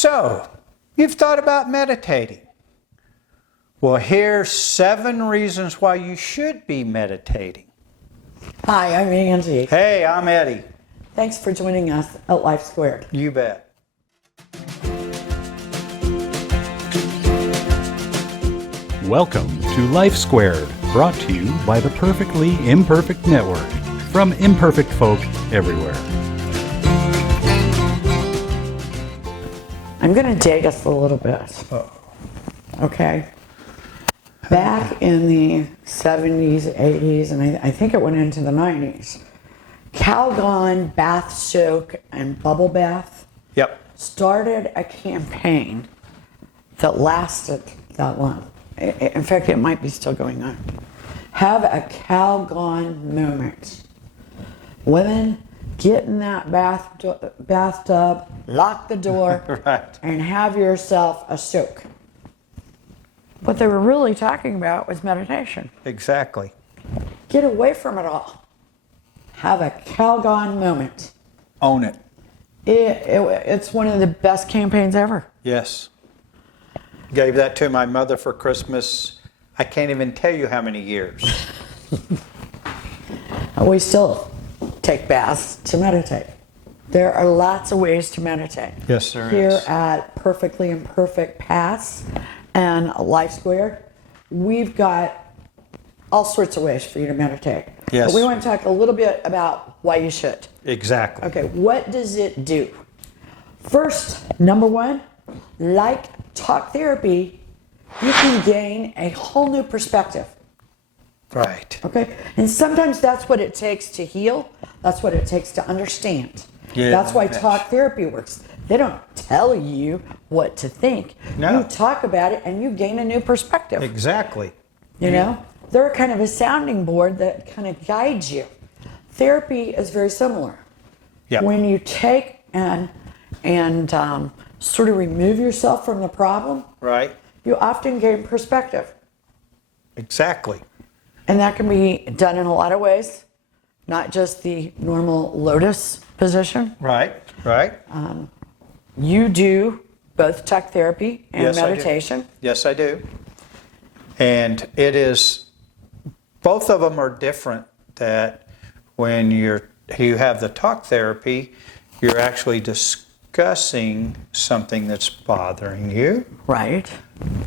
So, you've thought about meditating. Well, here's 7 reasons why you should be meditating. Hi, I'm Angie. Hey, I'm Eddie. Thanks for joining us at Life Squared. You bet. Welcome to Life Squared, brought to you by the Perfectly Imperfect Network, from imperfect folk everywhere. I'm going to dig us a little bit. Okay. Back in the 70s, 80s, and I think it went into the 90s, Calgon bath soak and bubble bath started a campaign that lasted that long. In fact, it might be still going on. Have a Calgon moment. Women, get in that bathtub, lock the door, Right. and have yourself a soak. What they were really talking about was meditation. Exactly. Get away from it all. Have a Calgon moment. Own it. It's one of the best campaigns ever. Yes. Gave that to my mother for Christmas. I can't even tell you how many years. We still take baths to meditate. There are lots of ways to meditate. Yes, there Here is. at Perfectly Imperfect Paths and Life Squared, we've got all sorts of ways for you to meditate. Yes. But we want to talk a little bit about why you should. Exactly. Okay, what does it do? First, number one, like talk therapy, you can gain a whole new perspective. Right. Okay? And sometimes that's what it takes to heal. That's what it takes to understand. Yeah, That's why yes. talk therapy works. They don't tell you what to think. No. You talk about it and you gain a new perspective. Exactly. You know? They're kind of a sounding board that kind of guides you. Therapy is very similar. Yep. When you take and sort of remove yourself from the problem, Right. you often gain perspective. Exactly. And that can be done in a lot of ways, not just the normal lotus position. Right. Right. You do both talk therapy and Yes, I do. meditation. Yes, I do. And it is, both of them are different. That when you have the talk therapy, you're actually discussing something that's bothering you. Right.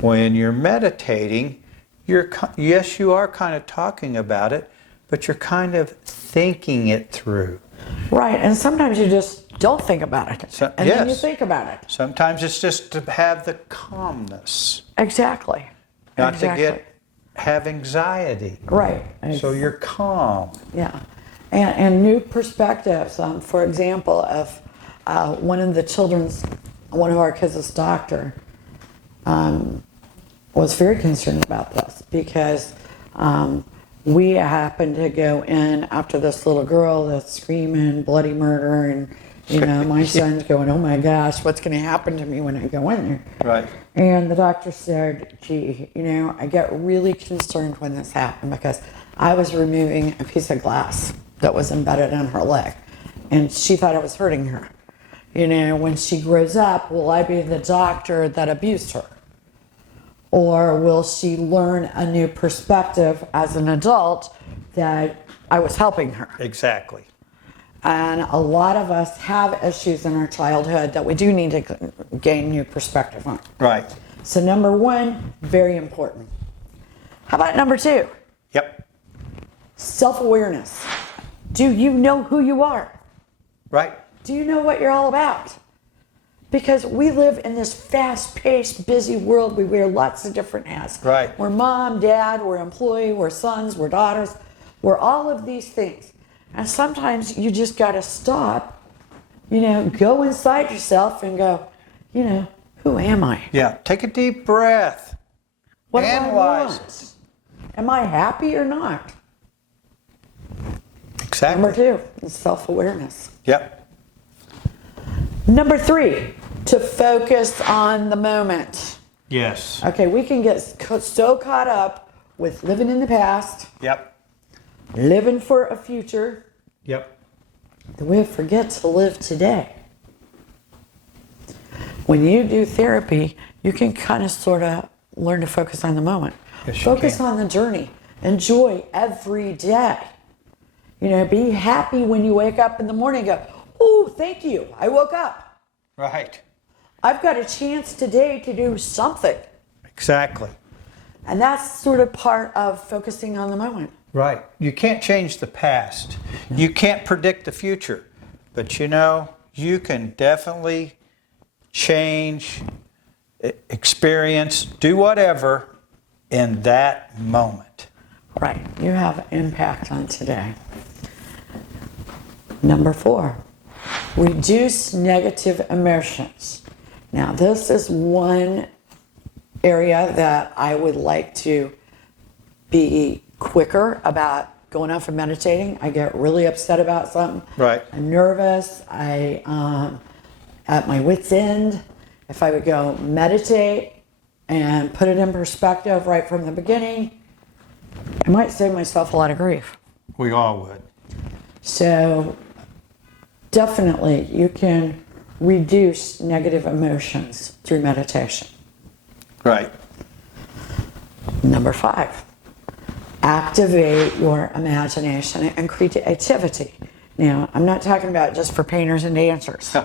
When you're meditating, yes, you are kind of talking about it, but you're kind of thinking it through. Right. And sometimes you just don't think about it. And then you Yes. think about it. Sometimes it's just to have the calmness, Exactly. not Exactly. to have anxiety. Right. So you're calm. Yeah. And new perspectives. For example, if one of our kids' doctor was very concerned about this because we happened to go in after this little girl that's screaming bloody murder, and my son's going, oh my gosh, what's going to happen to me when I go in there? Right. And the doctor said, gee, I get really concerned when this happened because I was removing a piece of glass that was embedded in her leg, and she thought it was hurting her. When she grows up, will I be the doctor that abused her? Or will she learn a new perspective as an adult that I was helping her? Exactly. And a lot of us have issues in our childhood that we do need to gain new perspective on. Right. So number one, very important. How about number two? Yep. Self-awareness. Do you know who you are? Right. Do you know what you're all about? Because we live in this fast-paced, busy world. We wear lots of different hats. Right. We're mom, dad, we're employee, we're sons, we're daughters. We're all of these things. And sometimes you just got to stop, go inside yourself and go, who am I? Yeah. Take a deep breath. What do I Analyze want? Am I happy or not? Exactly. Number two is self-awareness. Yep. Number three, to focus on the moment. Yes. Okay, we can get so caught up with living in the past, Yep. living for a future, Yep. that we forget to live today. When you do therapy, you can kind of sort of learn to focus on the moment. Yes, you Focus can. on the journey. Enjoy every day. You know, be happy when you wake up in the morning and go, oh, thank you, I woke up. Right. I've got a chance today to do something. Exactly. And that's sort of part of focusing on the moment. Right. You can't change the past. You can't predict the future. But you know, you can definitely change, experience, do whatever in that moment. Right. You have impact on today. Number 4, reduce negative emotions. Now, this is one area that I would like to be quicker about going off and meditating. I get really upset about something. Right. I'm nervous. I at my wit's end. If I would go meditate and put it in perspective right from the beginning, I might save myself a lot of grief. We all would. So definitely you can reduce negative emotions through meditation. Right. Number 5, activate your imagination and creativity. Now, I'm not talking about just for painters and dancers.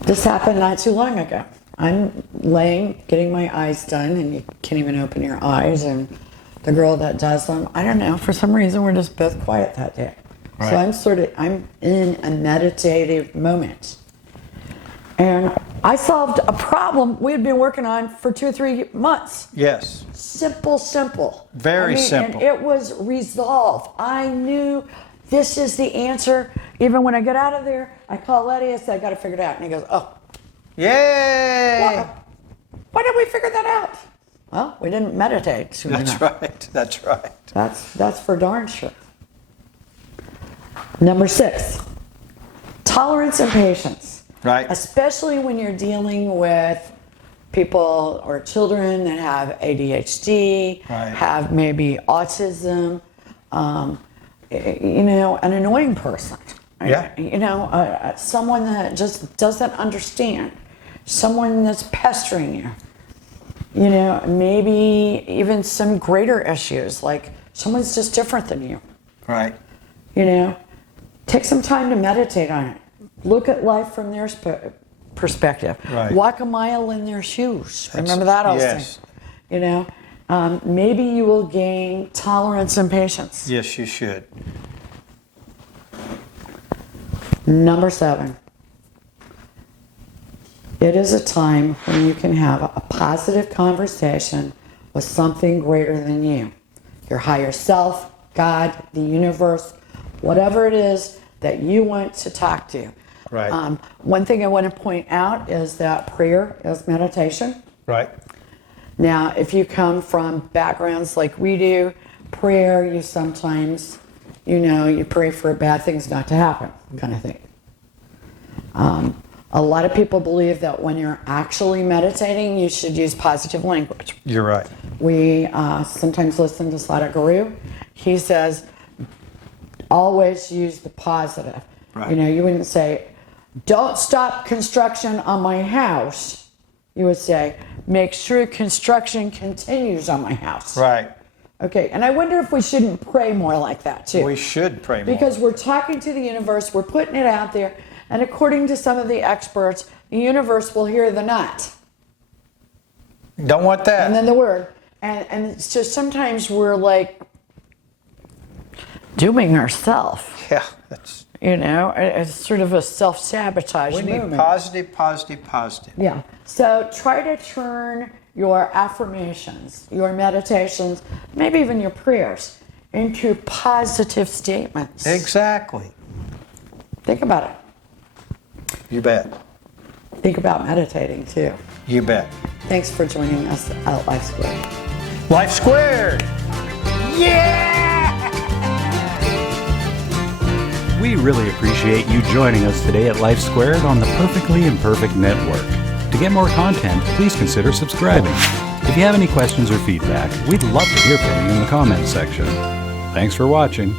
This happened not too long ago. I'm laying, getting my eyes done, and you can't even open your eyes. And the girl that does them, I don't know, for some reason we're just both quiet that day. Right. So I'm in a meditative moment. And I solved a problem we had been working on for 2 or 3 months. Yes. Simple. Very simple. And it was resolved. I knew this is the answer. Even when I get out of there, I call Letty, I said, I got to figure it out. And he goes, oh. Yay! Why did we figure that out? Well, we didn't meditate soon That's enough. right. That's right. That's for darn sure. Number 6, tolerance and patience. Right. Especially when you're dealing with people or children that have ADHD, Right. have maybe autism, you know, an annoying person. Yeah. You know, someone that just doesn't understand, someone that's pestering you. You know, maybe even some greater issues, like someone's just different than you. Right. You know, take some time to meditate on it. Look at life from their perspective. Right. Walk a mile in their shoes. Remember that old yes. saying? You know, maybe you will gain tolerance and patience. Yes, you should. Number 7. It is a time when you can have a positive conversation with something greater than you. Your higher self, God, the universe, whatever it is that you want to talk to. Right. One thing I want to point out is that prayer is meditation. Right. Now, if you come from backgrounds like we do, prayer, you sometimes, you know, you pray for bad things not to happen, kind of thing. A lot of people believe that when you're actually meditating, you should use positive language. You're right. We sometimes listen to Sadhguru. He says, always use the positive. Right. You know, you wouldn't say, don't stop construction on my house. You would say, make sure construction continues on my house. Right. Okay, and I wonder if we shouldn't pray more like that too. We should pray more. Because we're talking to the universe, we're putting it out there, and according to some of the experts, the universe will hear the not. Don't want that. And then the word. And it's just sometimes we're like dooming ourselves. Yeah, that's. You know, it's sort of a self-sabotage We need movement. positive. Yeah. So try to turn your affirmations, your meditations, maybe even your prayers into positive statements. Exactly. Think about it. You bet. Think about meditating too. You bet. Thanks for joining us at Life Squared. Life Squared. Yeah! We really appreciate you joining us today at Life Squared on the Perfectly Imperfect Network. To get more content, please consider subscribing. If you have any questions or feedback, we'd love to hear from you in the comments section. Thanks for watching.